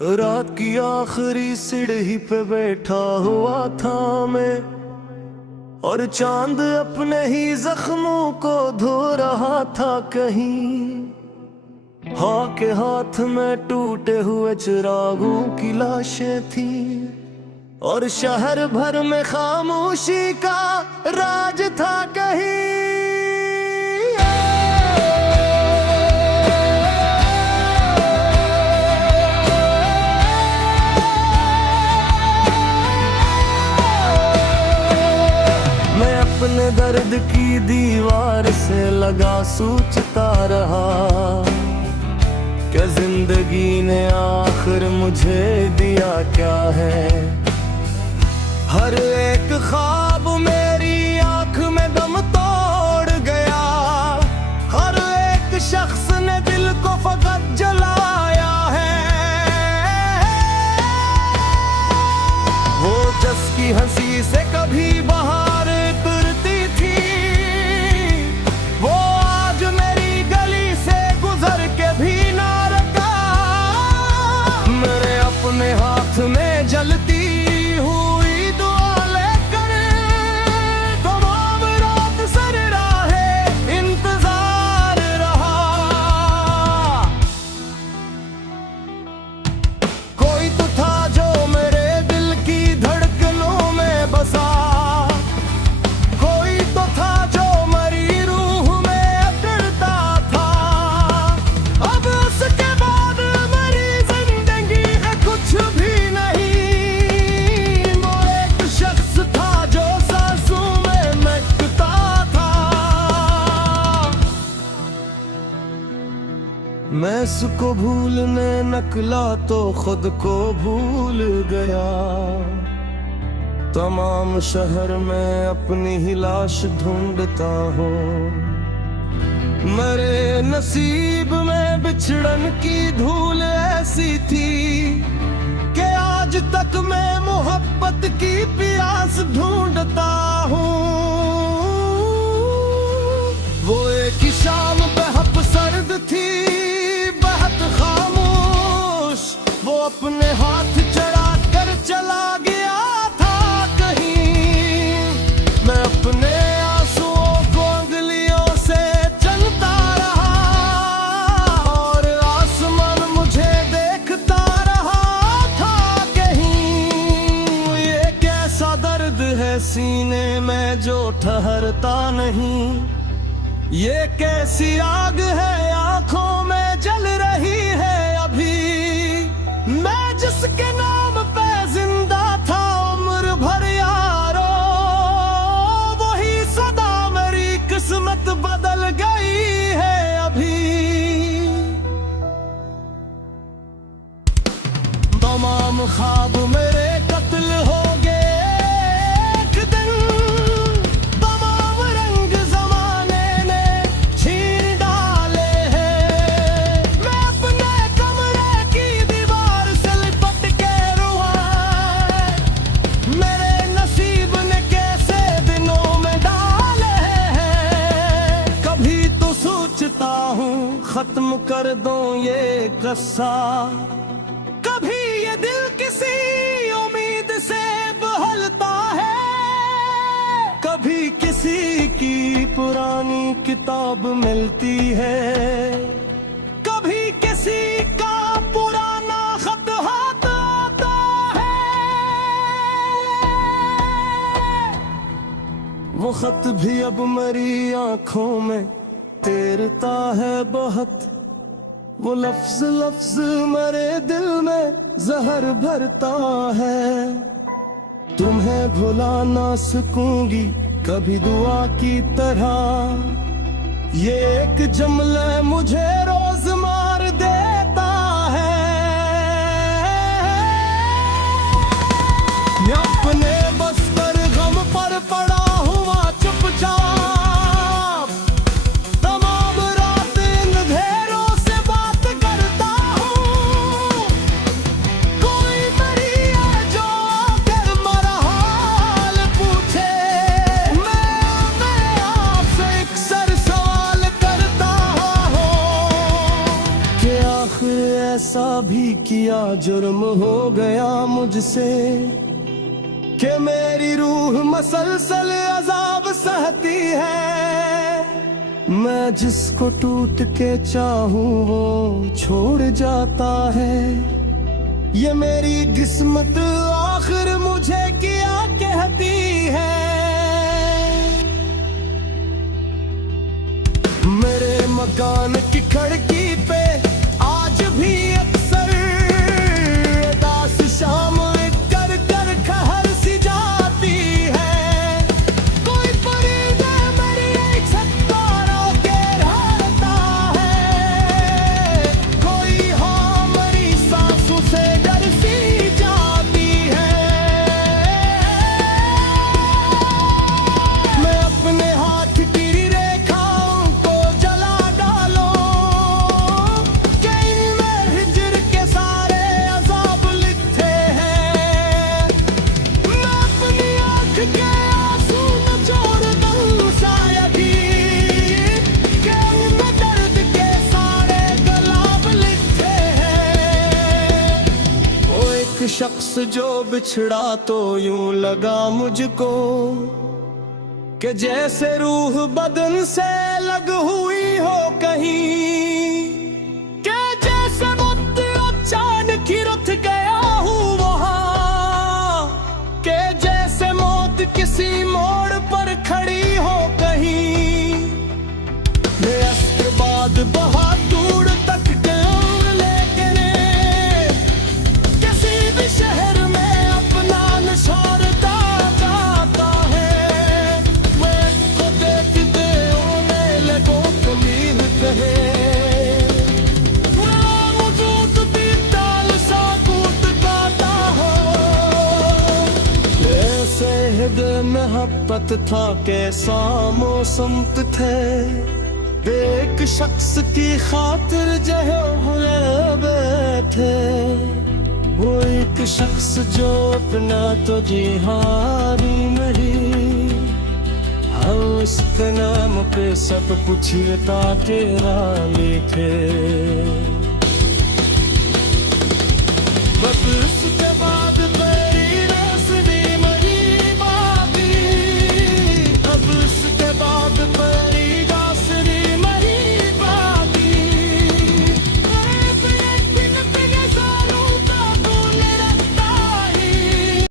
रात की आखिरी सीढ़ी पे बैठा हुआ था मैं, और चांद अपने ही जख्मों को धो रहा था कहीं। हाँ के हाथ में टूटे हुए चिरागों की लाशें थी, और शहर भर में खामोशी का राज था कहीं। अपने दर्द की दीवार से लगा सोचता रहा कि जिंदगी ने आखिर मुझे दिया क्या है। हर एक ख्वाब मेरी आंख में दम तोड़ गया, हर एक शख्स ने दिल को फकत जलाया है। वो जिसकी हंसी से कभी बाहर में जलती हुई दुआ लेकर तमाम रात सर राहे इंतजार रहा। कोई तो था जो मेरे दिल की धड़कनों में बसा, कोई तो था जो मरी रूह में अकड़ता था। अब उसके बाद मेरी जिंदगी है कुछ भी मैं इसको भूलने निकला तो खुद को भूल गया। तमाम शहर में अपनी ही लाश ढूंढता हूँ। मेरे नसीब में बिछड़न की धूल ऐसी थी कि आज तक मैं मोहब्बत की प्यास ढूंढता हूँ। वो एक ही शाम बेहद सर्द थी, वो अपने हाथ चढ़ा कर चला गया था कहीं। मैं अपने आंसुओं को उंगलियों से चलता रहा, और आसमान मुझे देखता रहा था कहीं। ये कैसा दर्द है सीने में जो ठहरता नहीं, ये कैसी आग है आंखों में जल रही है अभी। मैं जिसके नाम पे जिंदा था उम्र भर यारो, वही सदा मेरी किस्मत बदल गई है अभी। तमाम ख्वाब मेरे कत्ल हो गए एक दिन, तमाम रंग जमाने ने छीन डाले हैं। मैं अपने कमरे की दीवार से लिपट के रुआ, मेरे नसीब ने कैसे दिनों में डाले हैं। कभी तो सोचता हूँ खत्म कर दूं ये किस्सा, कभी ये दिल किसी उम्मीद से बहलता है। कभी किसी की पुरानी किताब मिलती है, कभी किसी का पुराना खत हाथ आता है। वो खत भी अब मेरी आंखों में तैरता है बहुत, वो लफ्ज लफ्ज मेरे दिल में जहर भरता है। तुम्हें भुला ना सकूंगी कभी दुआ की तरह, ये एक जुमला मुझे रोज मार देता है। मैं अपने बस पर गम पर पड़ा हुआ चुपचाप, किया जुर्म हो गया मुझसे कि मेरी रूह मसलसल अजाब सहती है। मैं जिसको टूट के चाहूं वो छोड़ जाता है। ये मेरी किस्मत आखिर मुझे क्या कहती है। मेरे मकान की खिड़की पे आज भी अक्सर दास शाम कर कर खहर सी जाती है। कोई परिंदा मेरी छत पर आके रहता है। कोई हमारी सांसों से डर सी जाती है। मैं अपने हाथ की शख्स जो बिछड़ा तो यूं लगा मुझको कि जैसे रूह बदन से अलग हुई हो कहीं। कि जैसे मुझ अचानक ही रुठ गया हूँ वहां। कि जैसे मौत किसी मोड़ पर खड़ी हो कहीं। इसके बाद बहुत दूर तक शहर में अपना निशारता जाता है। मैं को देखते होने लगो कमील कहे। मौजूद भी ताल सा कूद गाता हो। ऐसे हृदय में मोहब्बत था कैसा मौसम थे। एक शख्स की खातिर जहे हुए बैठे। वो एक शख्स जो अपना तो जिहारी नहीं। हम इसके नाम पे सब कुछ तेरा लिखे।